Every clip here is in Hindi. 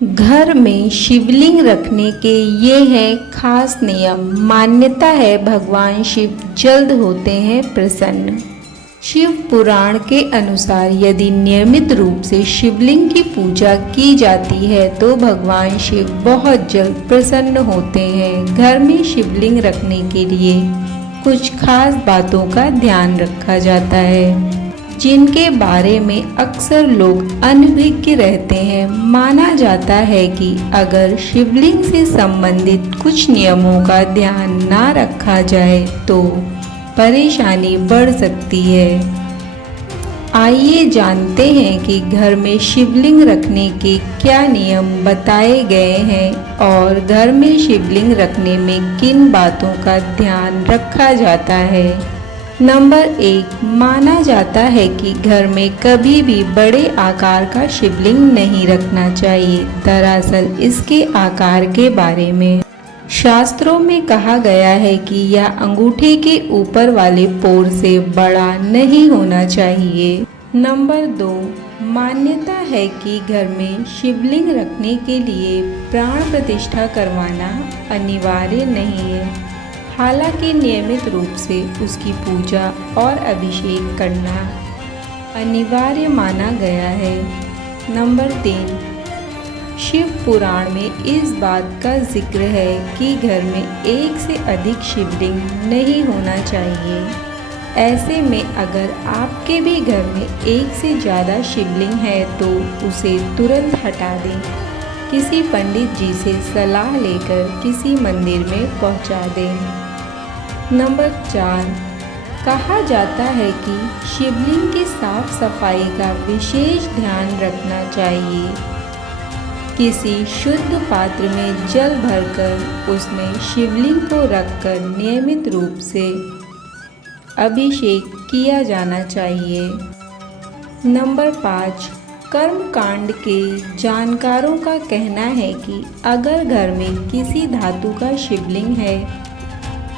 घर में शिवलिंग रखने के ये हैं खास नियम। मान्यता है भगवान शिव जल्द होते हैं प्रसन्न। शिव पुराण के अनुसार यदि नियमित रूप से शिवलिंग की पूजा की जाती है तो भगवान शिव बहुत जल्द प्रसन्न होते हैं। घर में शिवलिंग रखने के लिए कुछ खास बातों का ध्यान रखा जाता है, जिनके बारे में अक्सर लोग अनभिज्ञ रहते हैं। माना जाता है कि अगर शिवलिंग से संबंधित कुछ नियमों का ध्यान ना रखा जाए तो परेशानी बढ़ सकती है। आइए जानते हैं कि घर में शिवलिंग रखने के क्या नियम बताए गए हैं और घर में शिवलिंग रखने में किन बातों का ध्यान रखा जाता है। नंबर 1, माना जाता है कि घर में कभी भी बड़े आकार का शिवलिंग नहीं रखना चाहिए। दरअसल इसके आकार के बारे में शास्त्रों में कहा गया है कि यह अंगूठे के ऊपर वाले पोर से बड़ा नहीं होना चाहिए। नंबर 2, मान्यता है कि घर में शिवलिंग रखने के लिए प्राण प्रतिष्ठा करवाना अनिवार्य नहीं है, हालांकि नियमित रूप से उसकी पूजा और अभिषेक करना अनिवार्य माना गया है। नंबर 3, शिव पुराण में इस बात का जिक्र है कि घर में एक से अधिक शिवलिंग नहीं होना चाहिए। ऐसे में अगर आपके भी घर में एक से ज़्यादा शिवलिंग है तो उसे तुरंत हटा दें। किसी पंडित जी से सलाह लेकर किसी मंदिर में पहुंचा दें। नंबर 4, कहा जाता है कि शिवलिंग की साफ सफाई का विशेष ध्यान रखना चाहिए। किसी शुद्ध पात्र में जल भरकर उसमें शिवलिंग को रखकर नियमित रूप से अभिषेक किया जाना चाहिए। नंबर 5, कर्मकांड के जानकारों का कहना है कि अगर घर में किसी धातु का शिवलिंग है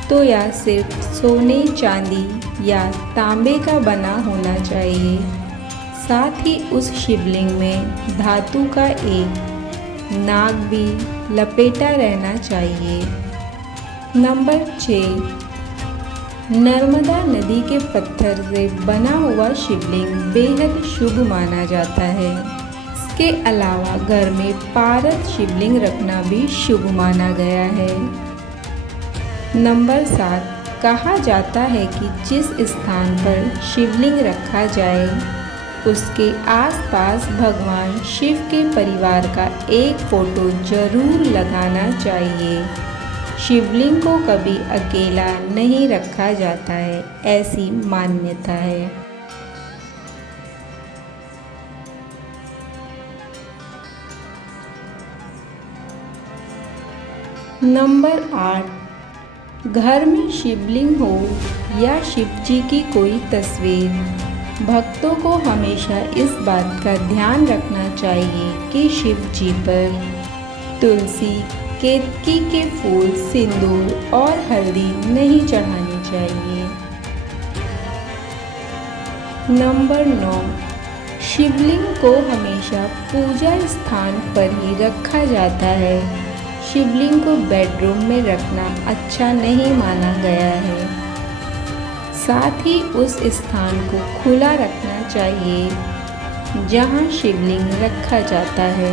तो यह सिर्फ सोने, चांदी या तांबे का बना होना चाहिए। साथ ही उस शिवलिंग में धातु का एक नाग भी लपेटा रहना चाहिए। नंबर 6, नर्मदा नदी के पत्थर से बना हुआ शिवलिंग बेहद शुभ माना जाता है। इसके अलावा घर में पारद शिवलिंग रखना भी शुभ माना गया है। नंबर 7, कहा जाता है कि जिस स्थान पर शिवलिंग रखा जाए उसके आसपास भगवान शिव के परिवार का एक फोटो जरूर लगाना चाहिए। शिवलिंग को कभी अकेला नहीं रखा जाता है, ऐसी मान्यता है। नंबर 8, घर में शिवलिंग हो या शिव जी की कोई तस्वीर, भक्तों को हमेशा इस बात का ध्यान रखना चाहिए कि शिव जी पर तुलसी, केतकी के फूल, सिंदूर और हल्दी नहीं चढ़ानी चाहिए। नंबर 9, शिवलिंग को हमेशा पूजा स्थान पर ही रखा जाता है। शिवलिंग को बेडरूम में रखना अच्छा नहीं माना गया है। साथ ही उस स्थान को खुला रखना चाहिए जहां शिवलिंग रखा जाता है।